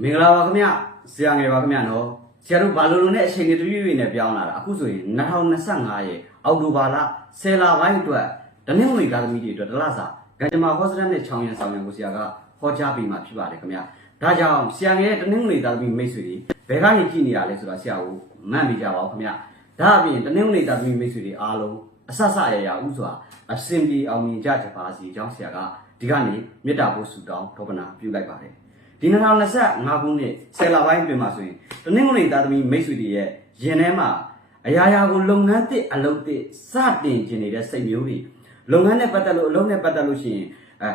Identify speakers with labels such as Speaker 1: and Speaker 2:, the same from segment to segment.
Speaker 1: မင်္ဂလာပါခင်ဗျဆရာငယ်ပါခင်ဗျနော်ဆရာတို့ဘာလို့လို့နဲ့အချိန်တွေတပြည့်ပြည့်နဲ့ပြောင်းလာတာအခုဆိုရင်2025ရဲ့အောက်တိုဘာလ10လပိုင်းအတွက်တနင်္ဂနွေကာသမီတွေအတွက်တလားစာကံကြမ္မာဟောစတန်နဲ့ချောင်းရံဆောင်ရံကိုဆရာကဟောကြားပေးมาဖြစ်ပါတယ်ခင်ဗျဒါကြောင့်ဆရာငယ်ရဲ့တနင်္ဂနွေကာသမီမိတ်ဆွေတွေဘယ်ကနေကြည့်နေရလဲဆိုတာဆရာကိုမှတ်မိကြပါဦးခင်ဗျဒါအပြင်တနင်္ဂနွေကာသမီမိတ်ဆွေတွေအားလုံးအဆဆရရဥစွာအစင်ပြေအောင်မြင်ကြကြပါစေအကြောင်းဆရာကဒီကနေ့မေတ္တာပို့ဆုတောင်းထောပနာပြုလိုက်ပါတယ် ဒီ2025ခုနှစ်ဆယ်လပိုင်းအတွင်းမှာဆိုရင်တနင်္ဂနွေသားသမီးမိတ်ဆွေတွေရဲ့ရင်ထဲမှာအရာရာကိုလုပ်ငန်းတစ်အလုပ်တစ်စတင်ကျင်နေတဲ့စိတ်မျိုးတွေလုပ်ငန်းနဲ့ပတ်သက်လို့အလုပ်နဲ့ပတ်သက်လို့ရှိရင်အဲ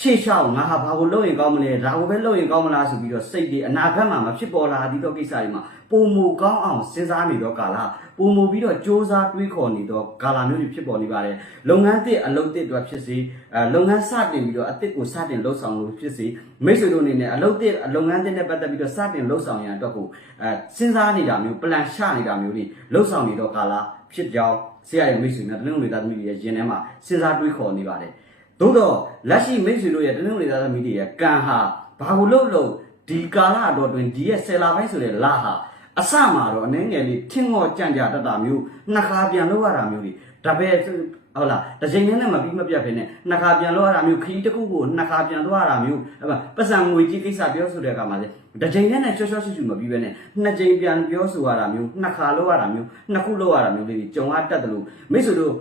Speaker 1: ရှေ့လျှောက်ငါဟာဘာကိုလုပ်ရင်ကောင်းမလဲဒါကိုပဲလုပ်ရင်ကောင်းမလားဆိုပြီးတော့စိတ်တွေအနာဂတ်မှာမဖြစ်ပေါ်လာသည့်တော့ကိစ္စတွေမှာပုံမူကောင်းအောင်စဉ်းစားနေတော့ကာလပုံမူပြီးတော့စ조사တွေးခေါ်နေတော့ကာလမျိုးတွေဖြစ်ပေါ်နေပါတယ်လုပ်ငန်းတစ်အလုပ်တစ်တွေဖြစ်စေအဲလုပ်ငန်းစတင်ပြီးတော့အတစ်ကိုစတင်လှုပ်ဆောင်လို့ဖြစ်စေမိတ်ဆွေတို့အနေနဲ့အလုပ်တစ်အလုပ်ငန်းတစ်နဲ့ပတ်သက်ပြီးတော့စတင်လှုပ်ဆောင်ရန်အတွက်ကိုအဲစဉ်းစားနေတာမျိုး plan ချနေတာမျိုးတွေလှုပ်ဆောင်နေတော့ကာလဖြစ်ကြောင်းဆရာရဲ့မိတ်ဆွေများတနင်္ဂနွေသားသမီးတွေရဲ့ရင်ထဲမှာစဉ်းစားတွေးခေါ်နေပါတယ် သို့တော့လက်ရှိမိတ်ဆွေတို့ရဲ့တနင်္ဂနွေသားသမီးတွေရဲ့ကံဟာဘာလို့လို့လို့ဒီကာလအတော်တွင်ဒီရဲ့ဆယ်လပိုင်းဆိုတဲ့လဟာအစမှာတော့အနေငယ်လေးထင်းငေါ့ကြံ့ကြတတ်တာမျိုးနှစ်ခါပြန်လို့ရတာမျိုးတွေဒါပဲဟုတ်လားတစ်ချိန်နဲ့မပြီးမပြတ်ဖြစ်နေနှစ်ခါပြန်လို့ရတာမျိုးခီးတစ်ခုကိုနှစ်ခါပြန်လို့ရတာမျိုးအဲ့မှာပတ်စံငွေကြီးကိစ္စပြောဆိုတဲ့အခါမှာလေတစ်ချိန်နဲ့ချောချောချွချွမပြီးပဲနဲ့နှစ်ချိန်ပြန်ပြောဆိုရတာမျိုးနှစ်ခါလို့ရတာမျိုးနှစ်ခုလို့ရတာမျိုးလေးတွေကြုံရတတ်တယ်လို့မိတ်ဆွေတို့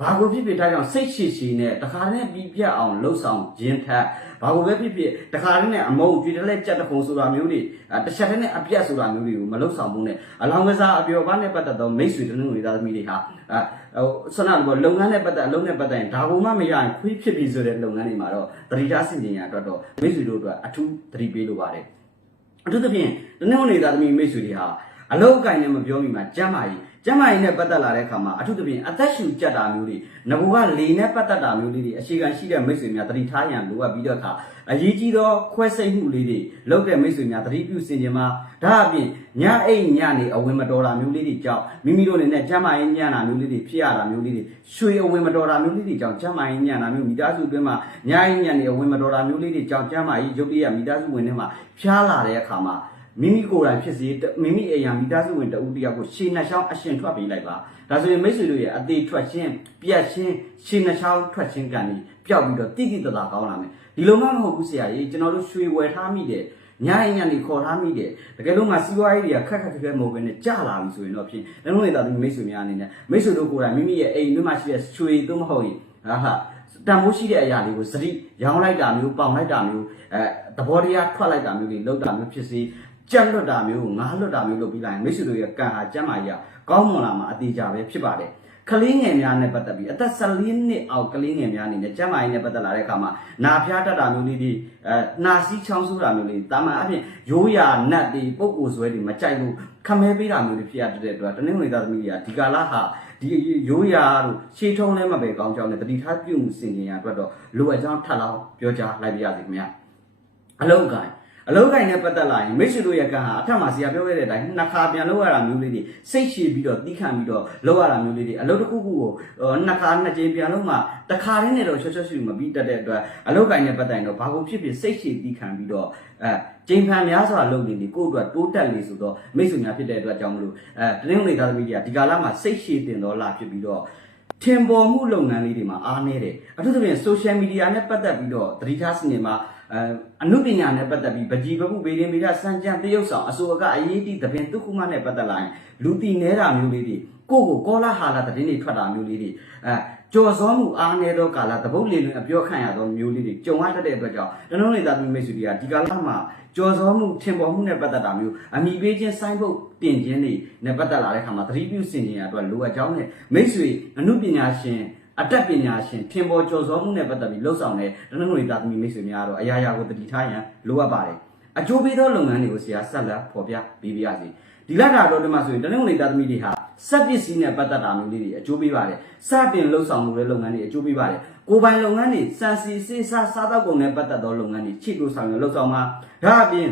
Speaker 1: ဘာကိုဖြစ်ဖြစ်ဒါကြောင့်စိတ်ရှိရှိနဲ့တခါနဲ့ပြီးပြတ်အောင်လှုပ်ဆောင်ခြင်းထက်ဘာကိုပဲဖြစ်ဖြစ်တခါနဲ့အမုံကြွေတလဲကြက်တခုံဆိုတာမျိုးတွေအဲတစ်ချက်တည်းနဲ့အပြတ်ဆိုတာမျိုးတွေကိုမလှုပ်ဆောင်ဘူးနဲ့အလောင်းကစားအပျော်ပါးနဲ့ပတ်သက်သောမိတ်ဆွေတနင်္ဂနွေသားသမီးတွေဟာအဲဟိုဆန္ဒဘောလုပ်ငန်းနဲ့ပတ်သက်အလုပ်နဲ့ပတ်သက်ရင်ဒါကိုမှမရရင်ခွေးဖြစ်ပြီဆိုတဲ့လုပ်ငန်းတွေမှာတော့တတိထားစင်ကြင်ရအတွက်တော့မိတ်ဆွေတို့အတွက်အထူးသတိပေးလိုပါတယ်အထူးသဖြင့်တနင်္ဂနွေသားသမီးမိတ်ဆွေတွေဟာအလောက်အကင်နဲ့မပြောမိမှာကျမ်းမာရေးကျမ်းမာရေးနဲ့ပတ်သက်လာတဲ့အခါမှာအထူးသဖြင့်အသက်ရှူကြက်တာမျိုးတွေငဘကလေနဲ့ပတ်သက်တာမျိုးလေးတွေအခြေခံရှိတဲ့မိတ်ဆွေများတတိထားရန်လိုအပ်ပြီးတော့အခါအရေးကြီးသောခွဲစိတ်မှုလေးတွေလုပ်တဲ့မိတ်ဆွေများတတိပြုစင်ကြင်မှာဒါအပြင်ညအိတ်ညနေအဝင်မတော်တာမျိုးလေးတွေကြောင့်မိမိတို့အနေနဲ့ကျမ်းမာရေးညံ့တာမျိုးလေးတွေဖြစ်ရတာမျိုးလေးတွေရွှေအဝင်မတော်တာမျိုးလေးတွေကြောင့်ကျမ်းမာရေးညံ့တာမျိုးမိသားစုအတွင်းမှာညအိတ်ညံ့နေအဝင်မတော်တာမျိုးလေးတွေကြောင့်ကျမ်းမာရေးရုပ်တရက်မိသားစုဝင်တွေမှာဖျားလာတဲ့အခါမှာ မိမိကိုယ်တိုင်ဖြစ်စေမိမိအိမ်ယာမိသားစုဝင်တဦးတယောက်ကိုရှေးနှချောင်းအရှင်ထွက်ပေးလိုက်ပါဒါဆိုရင်မိတ်ဆွေတို့ရဲ့အသေးထွက်ခြင်းပြက်ခြင်းရှေးနှချောင်းထွက်ခြင်းကံကြီးပျောက်ပြီးတော့တိတိတသာကောင်းလာမယ်ဒီလိုမှမဟုတ်ဘူးဆရာကြီးကျွန်တော်တို့ရွှေဝယ်ထားမိတယ်ညအိမ်ညနေခေါ်ထားမိတယ်တကယ်လို့မှစီးပွားရေးတွေကခက်ခက်ခဲခဲမဟုတ်ဘဲနဲ့ကြာလာပြီဆိုရင်တော့ဖြင့်လည်းလုံးဝသားသူမိတ်ဆွေများအနေနဲ့မိတ်ဆွေတို့ကိုယ်တိုင်မိမိရဲ့အိမ်တွင်းမှာရှိတဲ့ရွှေသို့မဟုတ်ရင်ဟာဟာတန်ဖိုးရှိတဲ့အရာလေးကိုစတိရောင်းလိုက်တာမျိုးပေါင်လိုက်တာမျိုးအဲသဘောတရားထွက်လိုက်တာမျိုးတွေလောက်တာမျိုးဖြစ်စေ ကြက်လွတ်တာမျိုးငါးလွတ်တာမျိုးလုပ်ပြီးလိုက်ရင်မိတ်ဆွေတို့ရဲ့ကံဟာကျမ်းမာကြီးကကောင်းမွန်လာမှာအသေးကြပဲဖြစ်ပါတယ်ကလေးငယ်များနဲ့ပတ်သက်ပြီးအသက်14နှစ်အောက်ကလေးငယ်များအနေနဲ့ကျမ်းမာရေးနဲ့ပတ်သက်လာတဲ့အခါမှာနာဖျားတတ်တာမျိုးလေးတွေအဲနာစီးချောင်းဆိုးတာမျိုးလေးတာမန်အပြင်ရိုးရာနတ်တွေပုပ်ကိုဆွဲတွေမကြိုက်ဘူးခမဲပေးတာမျိုးတွေဖြစ်ရတဲ့အတွက်တနင်္ဂနွေသားသမီးတွေကဒီကာလဟာဒီရိုးရာတို့ရှေးထုံးလည်းမပဲကောင်းကြောင်းနဲ့တတိထားပြုမှုစင်ကြင်ရအတွက်တော့လိုအပ်ကြောင်းထပ်လောင်းပြောကြားလိုက်ပါရစေခင်ဗျာအလုံးကိုင်း အလုံးကိုင်းနဲ့ပတ်သက်လာရင်မိတ်ဆွေတို့ရဲ့ကံဟာအထက်မှာဆရာပြောခဲ့တဲ့အတိုင်းနှစ်ခါပြန်လောက်ရတာမျိုးလေးတွေစိတ်ရှည်ပြီးတော့တီးခံပြီးတော့လောက်ရတာမျိုးလေးတွေအလုံးတစ်ခုခုကိုနှစ်ခါနှစ်ကြိမ်ပြန်လို့မှတစ်ခါတည်းနဲ့တော့ချွတ်ချွတ်ရှူမပြီးတတ်တဲ့အတွက်အလုံးကိုင်းနဲ့ပတ်သက်ရင်တော့ဘာကိုဖြစ်ဖြစ်စိတ်ရှည်တီးခံပြီးတော့အဲကျိန်ဖန်များစွာလုပ်နေလေကိုယ့်အတွက်တိုးတက်လေဆိုတော့မိတ်ဆွေများဖြစ်တဲ့အတွက်ကြောင့်မလို့အဲတင်းငွေသားသမီးတွေကဒီကာလမှာစိတ်ရှည်တင်တော့လာဖြစ်ပြီးတော့ထင်ပေါ်မှုလုပ်ငန်းလေးတွေမှာအားနည်းတယ်အထူးသဖြင့် social media နဲ့ပတ်သက်ပြီးတော့သတိထားစနေမှာ အဲအနုပညာနဲ့ပတ်သက်ပြီးပကြီးပမှုဗေဒင်ဗေဒစံကြံတရုပ်ဆောင်အစိုးရကအရေးကြီးသဖြင့်သူခုမှနဲ့ပတ်သက်လာရင်လူတီနေတာမျိုးလေးတွေကိုယ့်ကိုကောလာဟာလာသတင်းတွေထွက်တာမျိုးလေးတွေအဲကြော်စောမှုအားနည်းသောကာလတပုတ်လေလွင်အပြောခံရသောမျိုးလေးတွေကြုံရတတ်တဲ့အတွက်ကြောင့်တနုံးနေသားသမီးမိတ်ဆွေတွေကဒီကာလမှာကြော်စောမှုထင်ပေါ်မှုနဲ့ပတ်သက်တာမျိုးအမိပေးခြင်းစိုင်းပုတ်တင်ခြင်းတွေနဲ့ပတ်သက်လာတဲ့ခါမှာသတိပြုစင်ခြင်းရအတွက်လိုအပ်ကြောင်းနဲ့မိတ်ဆွေအနုပညာရှင် အတတ်ပညာရှင်ထင်ပေါ်ကျော်စောမှုနဲ့ပတ်သက်ပြီးလှုပ်ဆောင်တဲ့တနင်္ဂနွေသားသမီးမိတ်ဆွေများတော့အရာရာကိုတတိထားရန်လိုအပ်ပါတယ်အကျိုးပေးသောလုပ်ငန်းတွေကိုဆရာဆက်လက်ဖော်ပြပေးပါရစေဒီလတာတော့ဒီမှာဆိုရင်တနင်္ဂနွေသားသမီးတွေဟာစက်ပစ္စည်းနဲ့ပတ်သက်တာမျိုးလေးတွေအကျိုးပေးပါတယ်စတင်လှုပ်ဆောင်မှုတဲ့လုပ်ငန်းတွေအကျိုးပေးပါတယ်ကိုယ်ပိုင်လုပ်ငန်းတွေစံစီစေးစားစားသောက်ကုန်နဲ့ပတ်သက်သောလုပ်ငန်းတွေချိလို့ဆောင်ရလှုပ်ဆောင်မှာဒါအပြင်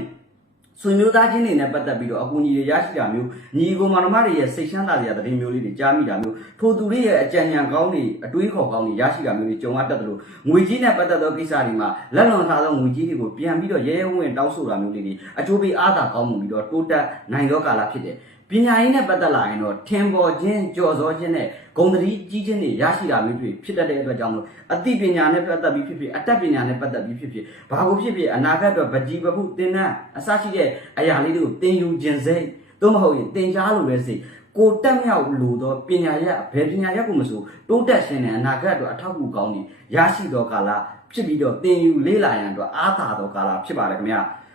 Speaker 1: ဆွေမျိုးသားချင်းတွေနဲ့ပတ်သက်ပြီးတော့အကူအညီတွေရရှိတာမျိုးညီကိုမောင်နှမတွေရဲ့စိတ်ချမ်းသာစရာသတင်းမျိုးလေးတွေကြားမိတာမျိုးထိုသူတွေရဲ့အကြံဉာဏ်ကောင်းတွေအတွေးခေါ်ကောင်းတွေရရှိတာမျိုးတွေကြုံရတတ်တယ်လို့ငွေကြီးနဲ့ပတ်သက်သောကိစ္စတွေမှာလက်လွန်ထားသောငွေကြီးတွေကိုပြန်ပြီးတော့ရဲရဲဝံ့ဝံ့တောင်းဆိုတာမျိုးလေးတွေအကျိုးပေးအားသာကောင်းမှုပြီးတော့တိုးတက်နိုင်သောကာလဖြစ်တယ်ပညာရေးနဲ့ပတ်သက်လာရင်တော့ထင်ပေါ်ခြင်းကြော်စောခြင်းနဲ့ ဂုံတရီကြီးခြင်းတွေရရှိတာမျိုးဖြစ်ဖြစ်တတ်တဲ့အတွက်ကြောင့်မို့အသိပညာနဲ့ပတ်သက်ပြီးဖြစ်ဖြစ်အတတ်ပညာနဲ့ပတ်သက်ပြီးဖြစ်ဖြစ်ဘာကိုဖြစ်ဖြစ်အနာဂတ်အတွက်ဗကြီးပမှုသင်တန်းအစရှိတဲ့အရာလေးတွေကိုသင်ယူခြင်းစေသို့မဟုတ်ရင်သင်ကြားလိုပဲစေကိုတက်မြောက်လို့တော့ပညာရဘယ်ပညာရကိုမဆိုတိုးတက်ရှင်တဲ့အနာဂတ်အတွက်အထောက်အကူကောင်းနေရရှိတော့ကာလဖြစ်ပြီးတော့သင်ယူလေ့လာရန်အတွက်အားသာတော့ကာလဖြစ်ပါတယ်ခင်ဗျာ။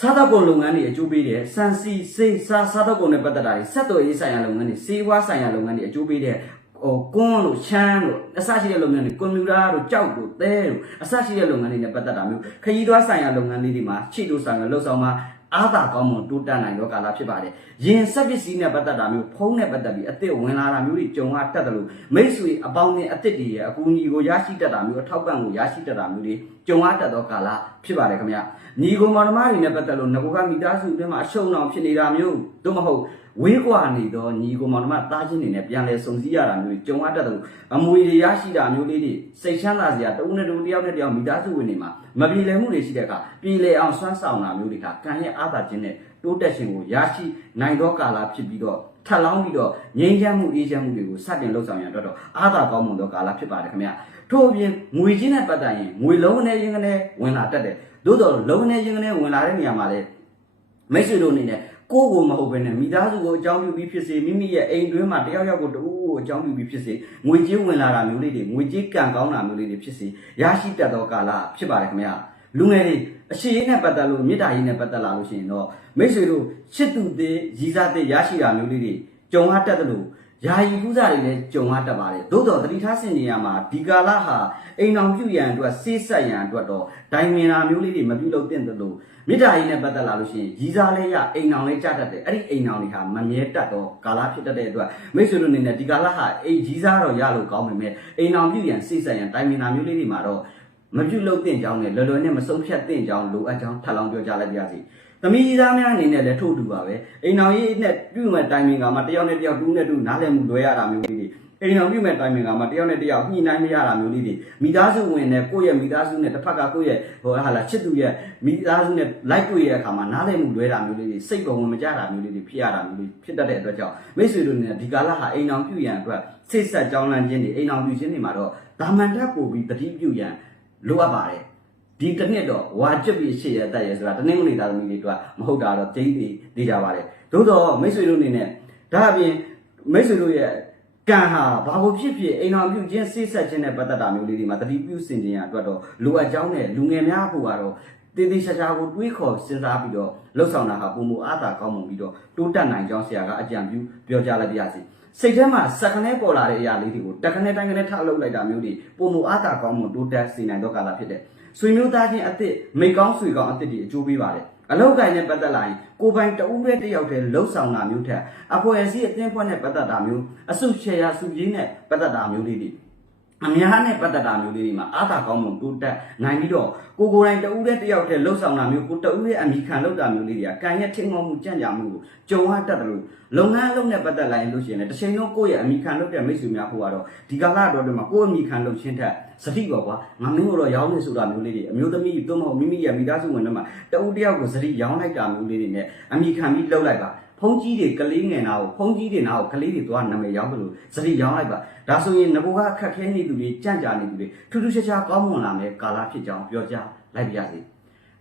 Speaker 1: စားတော့ကုန်လုပ်ငန်းတွေအကျိုးပေးတယ်စံစီစေးစားစားတော့ကုန်နဲ့ပတ်သက်တာတွေဆက်သွယ်ရေးဆိုင်ရာလုပ်ငန်းတွေစေဝါဆိုင်ရာလုပ်ငန်းတွေအကျိုးပေးတယ်ဟိုကွန်းလို့ချမ်းလို့အစရှိတဲ့လုပ်ငန်းတွေကွန်ပျူတာတို့ကြောက်တို့သဲတို့အစရှိတဲ့လုပ်ငန်းတွေနဲ့ပတ်သက်တာမျိုးခရီးသွားဆိုင်ရာလုပ်ငန်းလေးတွေမှာချိတို့ဆိုင်ရာလှုပ်ဆောင်မှာ အားသာကောင်းမွန်တိုးတက်နိုင်သောကာလဖြစ်ပါတယ်။ယင်ဆက်ပစ္စည်းနဲ့ပတ်သက်တာမျိုးဖုံးနဲ့ပတ်သက်ပြီးအစ်စ်ဝင်လာတာမျိုးတွေကြုံရတတ်တယ်လို့မိတ်ဆွေအပေါင်းနဲ့အစ်စ်တွေရဲ့အကူအညီကိုရရှိတတ်တာမျိုးအထောက်ပံ့ကိုရရှိတတ်တာမျိုးတွေကြုံရတတ်သောကာလဖြစ်ပါတယ်ခင်ဗျ။ညီကိုမောင်နှမတွေနဲ့ပတ်သက်လို့ငကိုကမိသားစုအတွင်းမှာအရှုံးအောင်ဖြစ်နေတာမျိုးတို့မဟုတ် ဝေးကွာနေသောညီကိုမောင်နှမသားချင်းတွေနဲ့ပြန်လဲစုံစည်းရတာမျိုးတွေကြုံရတတ်တယ်လို့အမွေတွေရရှိတာမျိုးလေးတွေစိတ်ချမ်းသာစရာတဦးနဲ့တဦးတယောက်နဲ့တယောက်မိသားစုဝင်တွေမှာမပြေလည်မှုတွေရှိတဲ့အခါပြေလည်အောင်စွမ်းဆောင်တာမျိုးတွေကကံရဲ့အားသာခြင်းနဲ့တိုးတက်ခြင်းကိုရရှိနိုင်သောကာလဖြစ်ပြီးတော့ထပ်လောင်းပြီးတော့ငြိမ်းချမ်းမှုအေးချမ်းမှုတွေကိုစတင်လှုပ်ဆောင်ရန်အတွက်တော့အားသာကောင်းမွန်သောကာလဖြစ်ပါတယ်ခင်ဗျထို့အပြင်ငွေချင်းနဲ့ပတ်သက်ရင်ငွေလုံးနဲ့ရင်းကနေဝင်လာတတ်တယ်သို့တော်လုံးနဲ့ရင်းကနေဝင်လာတဲ့နေရာမှာလေမိတ်ဆွေတို့အနေနဲ့ ကိုယ့်ကိုမဟုတ်ဘဲနဲ့မိသားစုကိုအကြောင်းပြုပြီးဖြစ်စေမိမိရဲ့အိမ်တွင်းမှာတယောက်ယောက်ကိုတူကိုအကြောင်းပြုပြီးဖြစ်စေငွေကြေးဝင်လာတာမျိုးလေးတွေငွေကြေးကံကောင်းတာမျိုးလေးတွေဖြစ်စေရရှိတတ်သောကာလဖြစ်ပါတယ်ခင်ဗျာလူငယ်တွေအရှိရေးနဲ့ပတ်သက်လို့မေတ္တာရေးနဲ့ပတ်သက်လာလို့ရှိရင်တော့မိတ်ဆွေတို့ချစ်သူသေးရည်စားသေးရရှိတာမျိုးလေးတွေကြုံရတတ်တယ်လို့ ယာယီကူးစားတွေလည်းကြုံရတတ်ပါတယ်သို့တော်သတိထားဆင်ခြင်ရမှာဒီကာလဟာအိမ်အောင်ပြုရန်အတွက်စေးဆက်ရန်အတွက်တော့ဒိုင်မင်နာမျိုးလေးတွေမပြုလုပ်သင့်တယ်လို့မေတ္တာရေးနဲ့ပတ်သက်လာလို့ရှိရင်ရည်စားလေးရအိမ်အောင်လေးကြတတ်တယ်အဲ့ဒီအိမ်အောင်တွေဟာမမြဲတတ်တော့ကာလဖြစ်တတ်တဲ့အတွက်မိတ်ဆွေတို့အနေနဲ့ဒီကာလဟာအိမ်ရည်စားတော့ရလို့ကောင်းပေမဲ့အိမ်အောင်ပြုရန်စေးဆက်ရန်ဒိုင်မင်နာမျိုးလေးတွေမှာတော့မပြုတ်လို့တင့်ကြောင်းနဲ့လော်လော်နဲ့မဆုံးဖြတ်တင့်ကြောင်းလိုအပ်ကြောင်းထပ်လောင်းပြောကြားလိုက်ပါရစေ။ သမီးကြီးသားများအနေနဲ့လည်းထို့တူပါပဲ။အိမ်အောင်ရေးနဲ့ပြုမဲ့တိုင်မင်ကမှတယောက်နဲ့တယောက်တူးနဲ့တူးနားလည်မှုလွဲရတာမျိုးလေးတွေအိမ်အောင်ပြုမဲ့တိုင်မင်ကမှတယောက်နဲ့တယောက်ညှိနှိုင်းမရတာမျိုးလေးတွေမိသားစုဝင်နဲ့ကိုယ့်ရဲ့မိသားစုနဲ့တစ်ဖက်ကကိုယ့်ရဲ့ဟိုဟာလာချစ်သူရဲ့မိသားစုနဲ့လိုက်တွေ့ရတဲ့အခါမှာနားလည်မှုလွဲတာမျိုးလေးတွေစိတ်ပုံဝင်မကြတာမျိုးလေးတွေဖြစ်ရတာမျိုးလေးဖြစ်တတ်တဲ့အတွက်ကြောင့်မိတ်ဆွေတို့နဲ့ဒီကာလဟာအိမ်အောင်ပြုရန်အတွက်စိတ်ဆက်ကြောင်းလန့်ခြင်းတွေအိမ်အောင်ပြုခြင်းတွေမှာတော့ဒါမှန်တတ်ပို့ပြီးတတိပြုရန်လိုအပ်ပါတယ် ဒီတစ်နှစ်တော့ဝါကျွတ်ပြီးရှေ့ရတက်ရဆိုတာတနင်္ဂနွေသားသမီးတွေအတွက်မဟုတ်တာတော့ကျင်းပြီးသိကြပါတယ်သို့တော့မိတ်ဆွေတို့အနေနဲ့ဒါအပြင်မိတ်ဆွေတို့ရဲ့ကံဟာဘာလို့ဖြစ်ဖြစ်အိမ်တော်ပြုခြင်းစိတ်ဆက်ခြင်းနဲ့ပတ်သက်တာမျိုးလေးတွေမှာတတိပြုစင်ခြင်းရအတွက်တော့လိုအပ်ကြောင်းနဲ့လူငယ်များဖို့ကတော့တည်တည်ရှာရှာကိုတွေးခေါ်စဉ်းစားပြီးတော့လှုပ်ဆောင်တာဟာပုံမအားသာကောင်းမှုပြီးတော့တိုးတက်နိုင်ကြောင်းဆရာကအကြံပြုပြောကြားလိုက်ပါရစေစိတ်ထဲမှာစက္ကနဲပေါ်လာတဲ့အရာလေးတွေကိုတက္ကနဲတိုင်းကနေထအလုပ်လိုက်တာမျိုးတွေပုံမအားသာကောင်းမှုတိုးတက်စေနိုင်သောကာလဖြစ်တဲ့ ဆွေမျိုးသားချင်းအစ်စ်မိကောင်းဆွေကောင်းအစ်စ်တွေအကျိုးပေးပါတယ်အလောက်ကိုင်းနဲ့ပတ်သက်လာရင်ကိုပိုင်တဦးပဲတစ်ယောက်တည်းလှုပ်ဆောင်တာမျိုးထက်အဖွဲ့အစည်းအသင်းဖွဲ့နဲ့ပတ်သက်တာမျိုးအစုရှယ်ယာစုကြီးနဲ့ပတ်သက်တာမျိုးလေးတွေအများနဲ့ပတ်သက်တာမျိုးလေးတွေမှာအားသာကောင်းမှုတိုးတက်နိုင်ပြီးတော့ကိုကိုယ်တိုင်တဦးတည်းတစ်ယောက်တည်းလှုပ်ဆောင်တာမျိုးကိုတဦးရဲ့အမိခံလှုပ်တာမျိုးလေးတွေကကံရဲ့ထင်မောမှုကြံ့ကြာမှုကိုကြုံရတတ်တယ်လို့လုပ်ငန်းအလုပ်နဲ့ပတ်သက်လာရင်လို့ရှိရင်လည်းတစ်ချိန်လုံးကိုယ့်ရဲ့အမိခံလှုပ်တဲ့မိတ်ဆွေများဖို့ကတော့ဒီကာလတော်တွေမှာကိုယ့်အမိခံလှုပ်ခြင်းထက် စတိပေါ့ကွာငါမင်းတို့တော့ရောင်းနေဆိုတာမျိုးလေးတွေအမျိုးသမီးတို့မဟုတ်မိမိရဲ့မိသားစုဝင်တွေမှာတဦးတစ်ယောက်ကိုစတိရောင်းလိုက်တာမျိုးလေးတွေနဲ့အမိခံပြီးလှုပ်လိုက်ပါဖုံးကြီးတွေကလေးငယ်နာကိုဖုံးကြီးတွေနာကိုကလေးတွေသွားနာမည်ရောင်းတယ်လို့စတိရောင်းလိုက်ပါဒါဆိုရင်ငကိုကအခက်ခဲနေသူတွေကြံ့ကြာနေသူတွေထူးထူးခြားခြားကောင်းမွန်လာမယ်ကာလဖြစ်ကြောင်းပြောကြားလိုက်ပါရစေ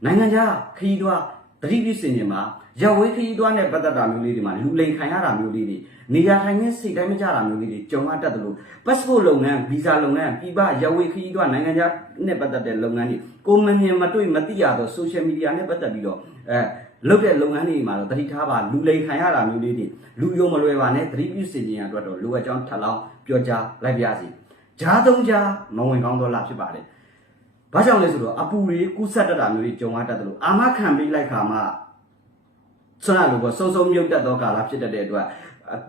Speaker 1: နိုင်ငံခြားခရီးသွား တတိပြုစင်ရင်မှာရဝေးခရီးသွားနဲ့ပတ်သက်တာမျိုးလေးတွေမှာလူလိန်ခံရတာမျိုးလေးတွေနေရာထိုင်ခင်းစိတ်တိုင်းမကြတာမျိုးလေးတွေကြုံရတတ်တယ်လို့ passport လုပ်ငန်း visa လုပ်ငန်းပြည်ပရဝေးခရီးသွားနိုင်ငံခြားနဲ့ပတ်သက်တဲ့လုပ်ငန်းတွေကိုမမြင်မတွေ့မသိရတော့ social media နဲ့ပတ်သက်ပြီးတော့အဲလုပ်တဲ့လုပ်ငန်းတွေမှာတော့တတိထားပါလူလိန်ခံရတာမျိုးလေးတွေလူယုံမလွယ်ပါနဲ့တတိပြုစင်ခြင်းအတွက်တော့လိုအပ်ကြောင်းထပ်လောင်းပြောကြားလိုက်ပါရစေဂျားသုံးကြားမဝင်ကောင်းတော့လားဖြစ်ပါတယ် ဘာကြောင့်လဲဆိုတော့အပူတွေကူးဆက်တတ်တာမျိုးတွေကြုံရတတ်တယ်လို့အာမခံပေးလိုက်ခါမှဆွမ်းရလို့ပေါ့စုံစုံမြုပ်တတ်သောကာလဖြစ်တတ်တဲ့အတွက်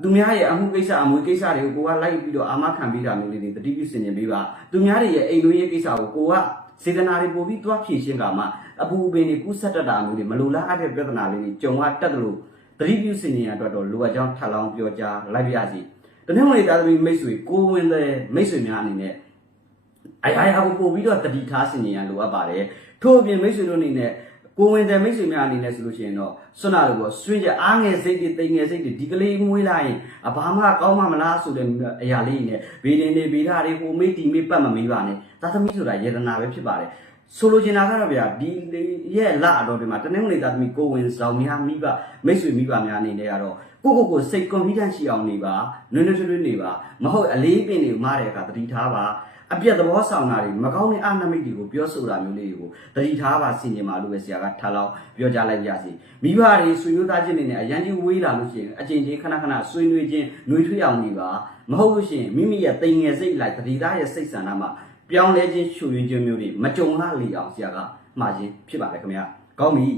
Speaker 1: သူများရဲ့အမှုကိစ္စအမွေကိစ္စတွေကိုကိုကလိုက်ပြီးတော့အာမခံပေးတာမျိုးလေးတွေတတိပြုစင်နေပေးပါသူများတွေရဲ့အိမ်တွင်းရေးကိစ္စကိုကိုကစေတနာတွေပို့ပြီးတွားဖြည့်ရှင်းကမှအပူပင်တွေကူးဆက်တတ်တာမျိုးတွေမလိုလားအပ်တဲ့ပြဿနာလေးတွေကြုံရတတ်တယ်လို့သတိပြုစင်ရင်အတွက်တော့လိုအပ်ကြောင်းထပ်လောင်းပြောကြားလိုက်ပါရစီတနင်္ဂနွေသားသမီးမိတ်ဆွေကိုဝင်တဲ့မိတ်ဆွေများအနေနဲ့ အရာရာကိုပို့ပြီးတော့တတိထားစင်ရင်လိုအပ်ပါတယ်ထို့အပြင်မိတ်ဆွေတို့အနေနဲ့ကိုဝင်တဲ့မိတ်ဆွေများအနေနဲ့ဆိုလို့ရှိရင်တော့ဆွနာလို့ပေါ့ဆွေးကြအားငယ်စိတ်တွေတိမ်ငယ်စိတ်တွေဒီကလေးမွေးလိုက်ရင်အဘာမှကောင်းမှမလားဆိုတဲ့အရာလေးနဲ့ဗီဒင်တွေဗီဓာတွေဟိုမိတ်တီမိတ်ပတ်မမေးပါနဲ့သာသမီဆိုတာယေဒနာပဲဖြစ်ပါတယ် ဆိုလိုချင်တာကတော့ဗျာဒီရဲ့လအတော်ဒီမှာတနင်္ဂနွေသားသမီးကိုဝင်ဆောင်များမိဘမိတ်ဆွေမိဘများအနေနဲ့ကတော့ကိုကိုကိုစိတ် confidence ရှိအောင်နေပါနွေးနွေးထွေးထွေးနေပါမဟုတ်အလေးပင်တွေကိုမားတဲ့အခါတတိထားပါအပြက်သဘောဆောင်တာတွေမကောင်းတဲ့အနမိတ်တွေကိုပြောဆိုတာမျိုးလေးတွေကိုတတိထားပါဆင်ញင်ပါလို့ပဲဆရာကထားလောက်ပြောကြားလိုက်ကြစီမိဘတွေဆွေမျိုးသားချင်းတွေနဲ့အရန်ကြီးဝေးလာလို့ရှိရင်အချိန်ချင်းခဏခဏဆွေးနွေးခြင်းနှွေးထွေးအောင်နေပါမဟုတ်လို့ရှိရင်မိမိရဲ့တိမ်ငယ်စိတ်လိုက်တတိသားရဲ့စိတ်ဆန္ဒမှာ ပြောင်းလဲခြင်းရှူရင်းခြင်းမျိုးတွေမကြုံလာလေအောင်ဆရာကမှားခြင်းဖြစ်ပါတယ်ခင်ဗျာကောင်းပြီ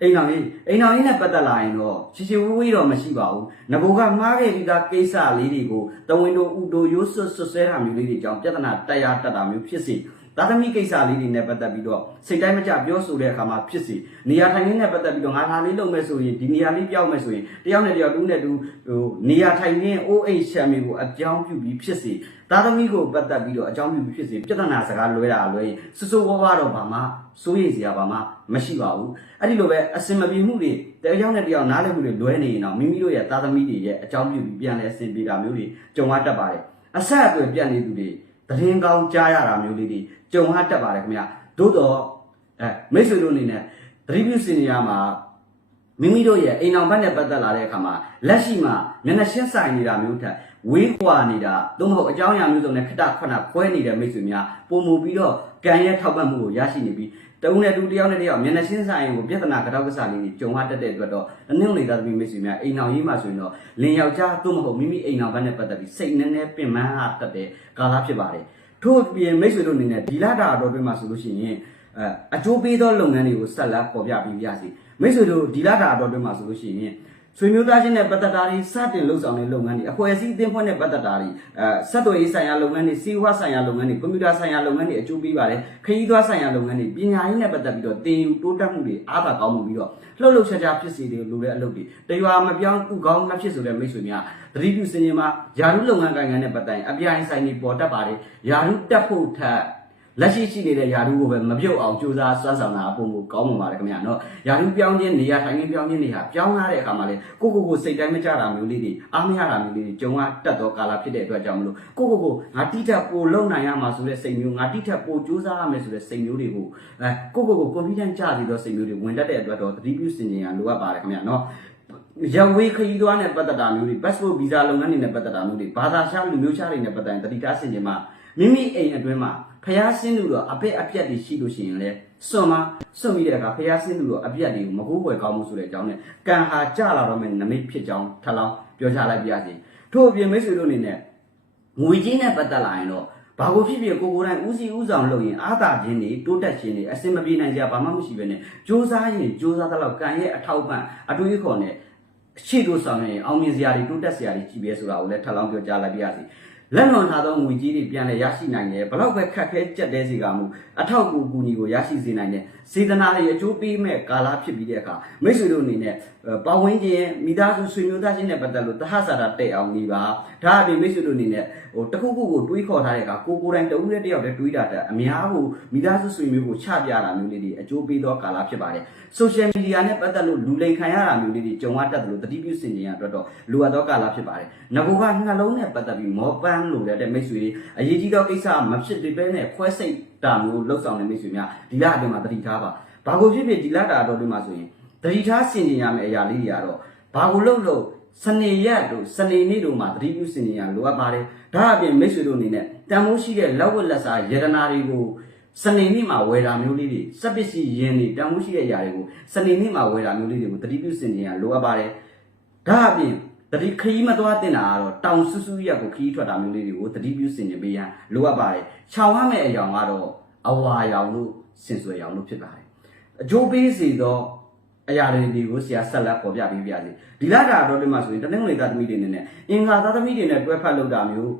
Speaker 1: အိမ်တော်လေးအိမ်တော်လေးနဲ့ပတ်သက်လာရင်တော့ချီချီဝေးဝေးတော့မရှိပါဘူးငဘိုကမှားခဲ့ပြီးသားကိစ္စလေးတွေကိုတဝင်းတို့ဥတို့ရိုးဆွတ်ဆွတ်ဆဲတာမျိုးလေးတွေကြောင့်ပြဿနာတက်ရတက်တာမျိုးဖြစ်စေ သာသမီကိစ္စလေးတွေနဲ့ပတ်သက်ပြီးတော့စိတ်တိုင်းမကြပြောဆိုတဲ့အခါမှာဖြစ်စီနေရာထိုင်ခင်းနဲ့ပတ်သက်ပြီးတော့ငါလာလေးလုပ်မယ်ဆိုရင်ဒီနေရာလေးပြောင်းမယ်ဆိုရင်တယောက်နဲ့တယောက်တူးနဲ့တူဟိုနေရာထိုင်ခင်းအိုးအိမ်ရှမ်းမျိုးကိုအကြောင်းပြုပြီးဖြစ်စီသာသမီကိုပတ်သက်ပြီးတော့အကြောင်းပြုပြီးဖြစ်စီပြဿနာစကားလွဲတာလွဲရင်စစိုးဝါးဝါတော့ဘာမှစိုးရိမ်စရာဘာမှမရှိပါဘူးအဲ့ဒီလိုပဲအစင်မပြေမှုတွေတယောက်နဲ့တယောက်နားလည်မှုတွေလွဲနေရင်တော့မိမိတို့ရဲ့သာသမီတွေရဲ့အကြောင်းပြုပြီးပြန်လဲအစင်ပြေတာမျိုးတွေကြုံရတတ်ပါတယ်အဆက်အသွယ်ပြတ်နေသူတွေသတင်းကောင်းကြားရတာမျိုးလေးတွေ ကြုံရတတ်ပါတယ်ခင်ဗျသို့တော့အဲမိတ်ဆွေတို့အနေနဲ့သတိပြုစင်နေရမှာမိမိတို့ရဲ့အိမ်အောင်ဘက်နဲ့ပတ်သက်လာတဲ့အခါမှာလက်ရှိမှာမျက်နှာရှင်းဆိုင်နေတာမျိုးထက်ဝေးကွာနေတာသို့မဟုတ်အကြောင်းအရာမျိုးစုံနဲ့ခက်တာခဏခွဲနေတဲ့မိတ်ဆွေများပုံမူပြီးတော့ကံရဲ့ထောက်ပံ့မှုကိုရရှိနေပြီးတဦးနဲ့တူတယောက်နဲ့တယောက်မျက်နှာရှင်းဆိုင်ကိုပြဿနာကြောက်ကစားလေးတွေကြုံရတတ်တဲ့အတွက်တော့အနည်းငယ်သားသမီးမိတ်ဆွေများအိမ်အောင်ရေးမှဆိုရင်တော့လင်ယောက်ျားသို့မဟုတ်မိမိအိမ်အောင်ဘက်နဲ့ပတ်သက်ပြီးစိတ်နည်းနည်းပင်ပန်းအားတတ်တဲ့ကာလဖြစ်ပါတယ် ထို့ပြင်မိတ်ဆွေတို့အနေနဲ့ဒီလာတာတော်တွင်မှာဆိုလို့ရှိရင်အဲအကျိုးပေးသောလုပ်ငန်းတွေကိုဆက်လက်ပေါ်ပြပြီးပြစီမိတ်ဆွေတို့ဒီလာတာတော်တွင်မှာဆိုလို့ရှိရင် ဆွေမျိုးသားချင်းနဲ့ပတ်သက်တာတွေစတင်လှုပ်ဆောင်တဲ့လုပ်ငန်းတွေအဖွဲ့အစည်းအသင်းဖွဲ့နဲ့ပတ်သက်တာတွေအဲဆက်သွယ်ရေးဆိုင်ရာလုပ်ငန်းတွေစီးပွားဆိုင်ရာလုပ်ငန်းတွေကွန်ပျူတာဆိုင်ရာလုပ်ငန်းတွေအကျိုးပေးပါတယ်ခရီးသွားဆိုင်ရာလုပ်ငန်းတွေပညာရေးနဲ့ပတ်သက်ပြီးတော့တင်ယူတိုးတက်မှုတွေအားသာကောင်းမှုပြီးတော့လှုပ်လှုပ်ရှားရှားဖြစ်စီတွေလိုတဲ့အလုပ်တွေတရွာမပြောင်းသူကောင်းနှစ်ဖြစ်ဆိုတဲ့မိတ်ဆွေများသတိပြုစင်ရင်မှာယာရုလုပ်ငန်းကိုင်ငံနဲ့ပတ်သက်ရင်အပြိုင်ဆိုင်တွေပေါ်တတ်ပါတယ်ယာရုတက်ဖို့ထက် လက်ရှိရှိနေတဲ့ယာရုကိုပဲမပြုတ်အောင်ကြိုးစားစွမ်းဆောင်တာအပုံကိုကောင်းမှာပါတယ်ခင်ဗျာနော်ယာရုပြောင်းခြင်းနေရာထိုင်ခြင်းပြောင်းခြင်းတွေဟာပြောင်းလာတဲ့အခါမှာလေကိုကိုကိုစိတ်တိုင်းမကြတာမျိုးလေးတွေအားမရတာမျိုးလေးတွေကြုံရတတ်သောကာလဖြစ်တဲ့အတွက်ကြောင့်မလို့ကိုကိုကိုငါတိထက်ပိုလုံနိုင်ရမှာဆိုတဲ့စိတ်မျိုးငါတိထက်ပိုကြိုးစားရမယ်ဆိုတဲ့စိတ်မျိုးတွေကိုအဲကိုကိုကို confidence ကြပြီးတော့စိတ်မျိုးတွေဝင်တတ်တဲ့အတွက်တော့သတိပြုစင်ကြင်ရလိုအပ်ပါတယ်ခင်ဗျာနော်ရဝေးခရီးသွားနဲ့ပတ်သက်တာမျိုးတွေ passport visa လုပ်ငန်းတွေနဲ့ပတ်သက်တာမျိုးတွေဘာသာခြားလူမျိုးခြားတွေနဲ့ပတ်သက်ရင်တတိထားစင်ကြင်မှာ မိမိအိမ်အတွင်းမှာဖျားဆင်းသူတော့အပက်အပြက်တွေရှိလို့ရှိရင်လည်းစွန့်မစွန့်မိတဲ့အခါဖျားဆင်းသူတော့အပြက်တွေကိုမကိုးကွယ်ကောင်းမှုဆိုတဲ့အကြောင်းနဲ့ကံဟာကြလာတော့မယ်နမိတ်ဖြစ်ကြောင်းထပ်လောင်းပြောချလိုက်ပြရစီထို့အပြင်မိတ်ဆွေတို့အနေနဲ့ငွေကြီးနဲ့ပတ်သက်လာရင်တော့ဘာကိုဖြစ်ဖြစ်ကိုကိုယ်တိုင်ဦးစီးဦးဆောင်လုပ်ရင်အာသာခြင်းတွေတိုးတက်ခြင်းတွေအစင်မပြေနိုင်ကြဘာမှမရှိဘဲနဲ့စူးစမ်းရင်စူးစမ်းသလောက်ကံရဲ့အထောက်ပံ့အတွေးခေါ်နဲ့ရှိတို့ဆောင်ရင်အောင်မြင်စရာတွေတိုးတက်စရာတွေကြည့်ပဲဆိုတာကိုလည်းထပ်လောင်းပြောကြားလိုက်ပြရစီ လက်လွန်ထားသောငွေကြေးတွေပြန်လည်ရရှိနိုင်တယ်ဘလောက်ပဲခက်ခဲကြက်တဲစီကမှုအထောက်အကူကူညီကိုရရှိစေနိုင်တယ်စေတနာတွေအကျိုးပေးမဲ့ကာလဖြစ်ပြီးတဲ့အခါမိတ်ဆွေတို့အနေနဲ့ပဝင်းချင်းမိသားစုဆွေမျိုးသားချင်းနဲ့ပတ်သက်လို့တဟဆာတာတဲ့အောင်နေပါဒါအပြင်မိတ်ဆွေတို့အနေနဲ့ ဟိုတခုခုကိုတွေးခေါ်ထားတဲ့အခါကိုကိုယ်တိုင်တဦးနဲ့တယောက်တည်းတွေးတာတဲ့အများကိုမိသားစုဆွေမျိုးကိုချပြတာမျိုးလေးတွေအကျိုးပေးသောကာလဖြစ်ပါတယ်ဆိုရှယ်မီဒီယာနဲ့ပတ်သက်လို့လူလိမ်ခံရတာမျိုးလေးတွေကြုံရတတ်တယ်လို့တတိပြုစင်ကြင်ရအတွက်တော့လိုအပ်သောကာလဖြစ်ပါတယ်ငဘကနှလုံးနဲ့ပတ်သက်ပြီးမောပန်းလို့တဲ့မိတ်ဆွေတွေအရေးကြီးသောကိစ္စမဖြစ်သေးပဲနဲ့ခွဲစိတ်တာမျိုးလှုပ်ဆောင်တဲ့မိတ်ဆွေများဒီလအတွင်းမှာတတိထားပါဘာကိုဖြစ်ဖြစ်ဒီလတာတော်တွေမှာဆိုရင်တတိထားစင်ကြင်ရမယ့်အရာလေးတွေကတော့ဘာကိုလှုပ်လို့စနေရက်တို့စနေနေ့တို့မှာတတိပြုစင်ကြင်ရလိုအပ်ပါတယ် ဒါအပြင်မိတ်ဆွေတို့အနေနဲ့တန်မိုးရှိတဲ့လက်ဝက်လက်စားယတနာတွေကိုစနေနေ့မှာဝယ်တာမျိုးလေးတွေစက်ပစ္စည်းယင်းတွေတန်ဖိုးရှိတဲ့အရာတွေကိုစနေနေ့မှာဝယ်တာမျိုးလေးတွေကိုတတိပြုစင်ကြင်ရလိုအပ်ပါတယ်ဒါအပြင်တတိခရီးမသွားတင်တာကတော့တောင်ဆူဆူရက်ကိုခရီးထွက်တာမျိုးလေးတွေကိုတတိပြုစင်ကြင်ပေးရန်လိုအပ်ပါတယ်ခြောင်ရမယ့်အယောင်ကတော့အဝါရောင်လို့စင်စွယ်ရောင်လို့ဖြစ်ပါတယ်အကျိုးပေးစေသော အရာတွေတွေကိုဆရာဆက်လက်ပေါ်ပြပေးပြစေဒီလတာတော့ဒီမှာဆိုရင်တနင်္ဂနွေသားသမီးတွေနေနဲ့အင်္ဂါသားသမီးတွေနဲ့တွဲဖက်လုပ်တာမျိုး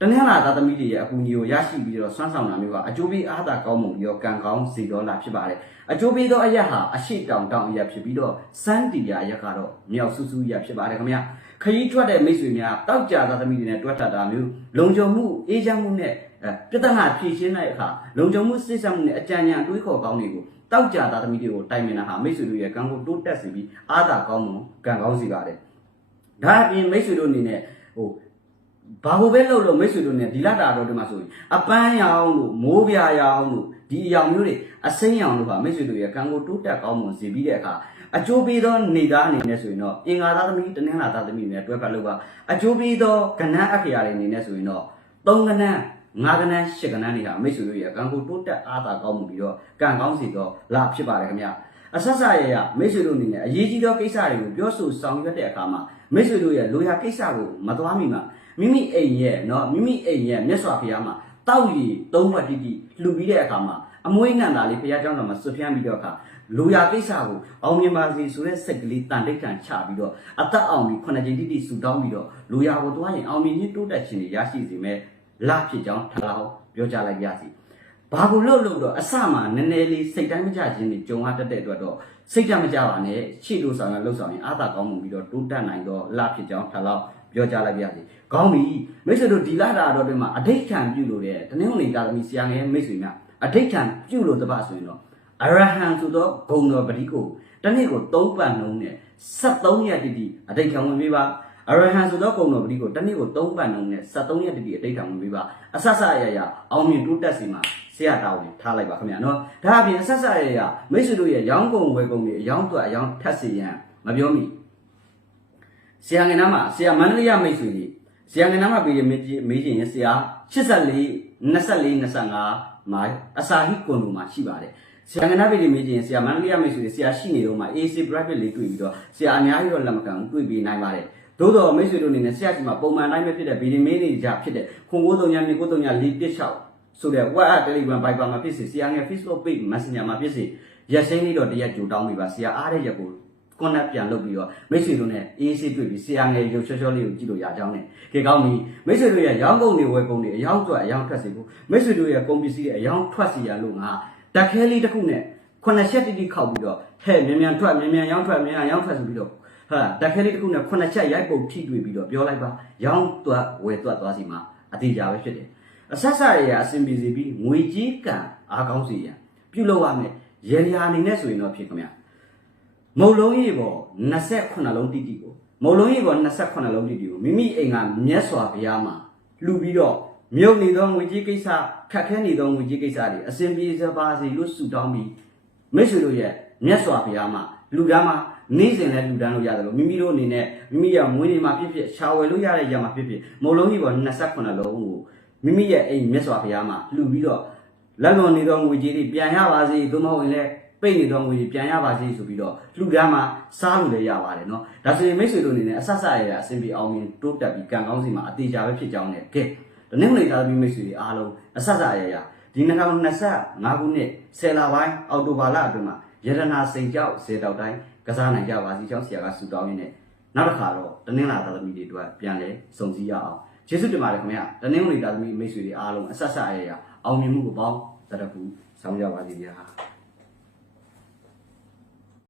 Speaker 1: တနင်္လာသားသမီးတွေရဲ့အကူအညီကိုရရှိပြီးတော့ဆွမ်းဆောင်တာမျိုးကအကျိုးပေးအားသာကောင်းမှုပြီးတော့ကံကောင်းစေတော်လာဖြစ်ပါတယ်အကျိုးပေးသောအရက်ဟာအရှိတောင်တောင်အရက်ဖြစ်ပြီးတော့စန်းတီယာအရက်ကတော့မြောက်ဆူဆူအရက်ဖြစ်ပါတယ်ခင်ဗျာခရီးထွက်တဲ့မိတ်ဆွေများတောက်ကြသားသမီးတွေနဲ့တွက်ထပ်တာမျိုးလုံခြုံမှုအေးချမ်းမှုနဲ့အဲပြဿနာဖြေရှင်းတဲ့အခါလုံခြုံမှုစိတ်ဆက်မှုနဲ့အကြံဉာဏ်တွေးခေါ်ကောင်းတွေကို တောက်ကြသားသမီးတွေကိုတိုင်ပင်တာဟာမိတ်ဆွေတို့ရဲ့ကံကိုတိုးတက်စေပြီးအားသာကောင်းမှုကံကောင်းစေပါတယ်ဒါအပြင်မိတ်ဆွေတို့အနေနဲ့ဟိုဘာလို့ပဲလုပ်လို့မိတ်ဆွေတို့ ਨੇ ဒီလာတာတော့ဒီမှာဆိုရင်အပန်းရောင်လို့မိုးပြာရောင်လို့ဒီအရောင်မျိုးတွေအစိမ်းရောင်လို့ပါမိတ်ဆွေတို့ရဲ့ကံကိုတိုးတက်ကောင်းမွန်စေပြီးတဲ့အခါအကျိုးပေးသောနေသားအနေနဲ့ဆိုရင်တော့အင်္ဂါသားသမီးတနင်္လာသားသမီးတွေနဲ့တွဲပတ်လို့ပါအကျိုးပေးသောကဏ္ဍအခရာတွေအနေနဲ့ဆိုရင်တော့၃ကဏ္ဍ ၅ကဏ္ဍ၈ကဏ္ဍတွေဟာမိတ်ဆွေတို့ရဲ့ကံကိုတိုးတက်အားသာကောင်းမှုပြီးတော့ကံကောင်းစေသောလာဖြစ်ပါတယ်ခင်ဗျာအဆက်ဆက်ရရမိတ်ဆွေတို့အနေနဲ့အရေးကြီးသောကိစ္စတွေကိုပြောဆိုဆောင်ရွက်တဲ့အခါမှာမိတ်ဆွေတို့ရဲ့လိုရာကိစ္စကိုမသွားမိမှာ မိမိအိမ်ရဲ့เนาะမိမိအိမ်ရဲ့မြတ်စွာဘုရားမှာတောက်ရီသုံးဘတ်တိတိလှူပြီးတဲ့အခါမှာအမွေးနန္တာလေးဘုရားကျောင်းတော်မှာဆွဖြန်းပြီးတော့အခါလူရကိစ္စကိုအောင်မြင်ပါစေဆိုတဲ့စိတ်ကလေးတန်တိတ်ခံချပြီးတော့အသက်အောင်ပြီးခုနှစ်ကြိမ်တိတိဆူတောင်းပြီးတော့လူရကိုတွားရင်အောင်မြင်ခြင်းတိုးတက်ခြင်းတွေရရှိစေမဲ့ လဖြစ်ကြောင်းထလာအောင်ပြောကြလိုက်ရစီဘာကိုလို့လို့တော့အစမှနည်းနည်းလေးစိတ်တိုင်းမကြခြင်းတွေကြုံရတတ်တဲ့အတွက်တော့စိတ်ကြမကြပါနဲ့ရှေ့လို့ဆောင်ရလှုပ်ဆောင်ရင်အာသာကောင်းမှုပြီးတော့တိုးတက်နိုင်တော့လဖြစ်ကြောင်းထလာအောင်ပြောကြလိုက်ပါရစေ။ကောင်းပြီ။မိတ်ဆွေတို့ဒီလာတာတော့တွင်မှာအဋိဋ္ဌံပြုလို့တဲ့တနင်္ဂနွေကာသမီဆရာငယ်မိတ်ဆွေများအဋိဋ္ဌံပြုလို့တပတ်ဆိုရင်တော့အရဟံဆိုတော့ဂုံတော်ပတိကိုတနေ့ကို၃ပတ်နှုံးနဲ့73ရက်တိတိအဋိဋ္ဌံဝင်ပေးပါ အရဟံဆိုတော့ဂုံတော်ပတိကိုတနေ့ကို၃ပတ်နှုံးနဲ့73ရက်တိတိအဋိဋ္ဌံဝင်ပေးပါအဆဆအရရအောင်မြင်တိုးတက်စီမှာဆရာတောင်းနေထားလိုက်ပါခင်ဗျာနော်ဒါအပြင်အဆက်ဆက်ရရမိတ်ဆွေတို့ရဲ့ရောင်းကုန်ဝယ်ကုန်တွေအယောင်းတော့အယောင်းထက်စီရန်မပြောမိဆရာငယ်နာမှာဆရာမန္တလေးရမိတ်ဆွေကြီးဆရာငယ်နာမှာပြည်ရမေးကြီးမေးချင်ရင်ဆရာ84 24 25မှာအစာဟိကွန်လိုမှာရှိပါတယ်ဆရာငယ်နာပြည်ရမေးချင်ရင်ဆရာမန္တလေးရမိတ်ဆွေကြီးဆရာရှိနေတော့မှာ AC private လေးတွေ့ပြီးတော့ဆရာအများကြီးတော့လက်မခံဘူးတွေ့ပြီးနိုင်ပါတယ် သို့တော်မိတ်ဆွေတို့အနေနဲ့ဆရာကြီးမှာပုံမှန်တိုင်းပဲဖြစ်တဲ့ဗီဒီမင်းတွေကြဖြစ်တဲ့ခွန်ကိုးတုံညာမြေကိုးတုံညာလေးပြစ်ချောက်ဆိုတဲ့ WhatsApp Telegram Viber မှာဖြစ်စေဆရာငယ် Facebook Page Messenger မှာဖြစ်စေရက်စိမ့်လေးတော့တရက်ကြိုတောင်းပြီးပါဆရာအားတဲ့ရက်ကိုကွန်နက်ပြန်လုပ်ပြီးတော့မိတ်ဆွေတို့နဲ့အေးအေးဆေးတွေ့ပြီးဆရာငယ်ရုပ်ချောချောလေးကိုကြည့်လို့ရကြောင်းနဲ့ကေကောင်းပြီမိတ်ဆွေတို့ရဲ့ရောင်းကုန်တွေဝယ်ကုန်တွေအယောင်းထွက်အယောင်းထွက်စီဖို့မိတ်ဆွေတို့ရဲ့ကုန်ပစ္စည်းတွေအယောင်းထွက်စီရလို့ငါတက်ခဲလေးတစ်ခုနဲ့ခုနှစ်ချက်တိတိခောက်ပြီးတော့ဟဲ့မြန်မြန်ထွက်မြန်မြန်ရောင်းထွက်မြန်မြန်ရောင်းထွက်ဆိုပြီးတော့ ဟာတက်ခဲလေးတစ်ခုနဲ့ခုနှစ်ချက်ရိုက်ပုံထိတွေ့ပြီးတော့ပြောလိုက်ပါရောင်းသွားဝယ်သွားသွားစီမှာအတိအကျပဲဖြစ်တယ်အဆက်ဆက်ရရအဆင်ပြေစီပြီးငွေကြီးကံအားကောင်းစီရန်ပြုလုပ်ရမယ်ရေရာအနေနဲ့ဆိုရင်တော့ဖြစ်ခင်ဗျာမုံလုံးကြီးပေါ်28လုံးတိတိကိုမုံလုံးကြီးပေါ်28လုံးတိတိကိုမိမိအိမ်ကမြတ်စွာဘုရားမှာလှူပြီးတော့မြုပ်နေသောငွေကြီးကိစ္စခက်ခဲနေသောငွေကြီးကိစ္စတွေအစဉ်ပြေစပါစေလို့ဆုတောင်းပြီးမိတ်ဆွေတို့ရဲ့မြတ်စွာဘုရားမှာလူတန်းမှာ နေ့စဉ်လည်းလူတန်းလို့ရတယ်လို့မိမိတို့အနေနဲ့မိမိရဲ့မွေးနေ့မှာဖြစ်ဖြစ်ရှာဝယ်လို့ရတဲ့ရမှာဖြစ်ဖြစ်မုံလုံးကြီးပေါ်28လုံးကိုမိမိရဲ့အိမ်မြတ်စွာဘုရားမှာလှူပြီးတော့လက်လွန်နေသောငွေကြီးတွေပြန်ရပါစေသို့မဟုတ်ရင်လည်း ပိတ်နေသောငွေကြီးပြန်ရပါစေဆိုပြီးတော့လှူဒန်းမှာစားလို့လည်းရပါတယ်เนาะဒါဆိုရင်မိတ်ဆွေတို့အနေနဲ့အဆက်ဆက်ရရအဆင်ပြေအောင်မြင်တိုးတက်ပြီးကံကောင်းစီမှာအသေးချာပဲဖြစ်ကြောင်းနဲ့ကဲတနင်္ဂနွေသားသမီးမိတ်ဆွေတွေအားလုံးအဆက်ဆက်ရရဒီ2025ခုနှစ်ဆယ်လပိုင်းအောက်တိုဘာလအတွင်းမှာရတနာစိန်ကြောက်ဇေတောက်တိုင်း ကစားနိုင်ကြပါစီကြောင်းဆရာကဆူတောင်းရင်းနဲ့နောက်တစ်ခါတော့တနင်္လာသားသမီးတွေအတွက်ပြန်လဲစုံစည်းရအောင်ကျေးဇူးတင်ပါတယ်ခင်ဗျာတနင်္ဂနွေသားသမီးမိတ်ဆွေတွေအားလုံးအဆက်ဆက်ရရအောင်မြင်မှုကိုပေါင်းတရဖူဆောင်ကြပါစီဗျာ